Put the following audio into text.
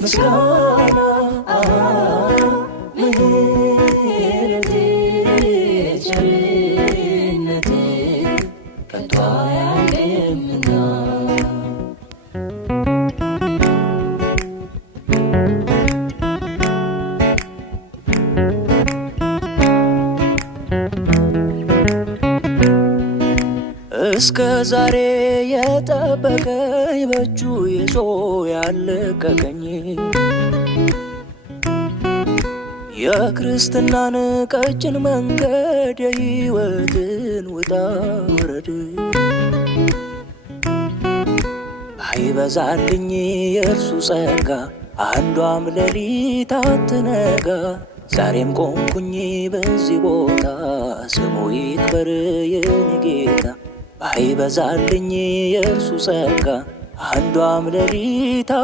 ምስጋና ምህረቴ ቸርነቴ ከቶ አያልቅምና እስከ ዛሬ የጠበቀኝ በእጁ ይዞ ያለቀቀኝ የክርስትናን ቀጭን መንገድ የሕይወትን ውጣ ውረድ አይበዛልኝ የእርሱ ጸጋ አንዷም ሌሊት አትነጋ ዛሬም ቆምኩኝ በዚህ ቦታ ስሙ ይክበር የኔ ጌታ አይበዛልኝ የእርሱ ጸጋ አንዷም ሌሊት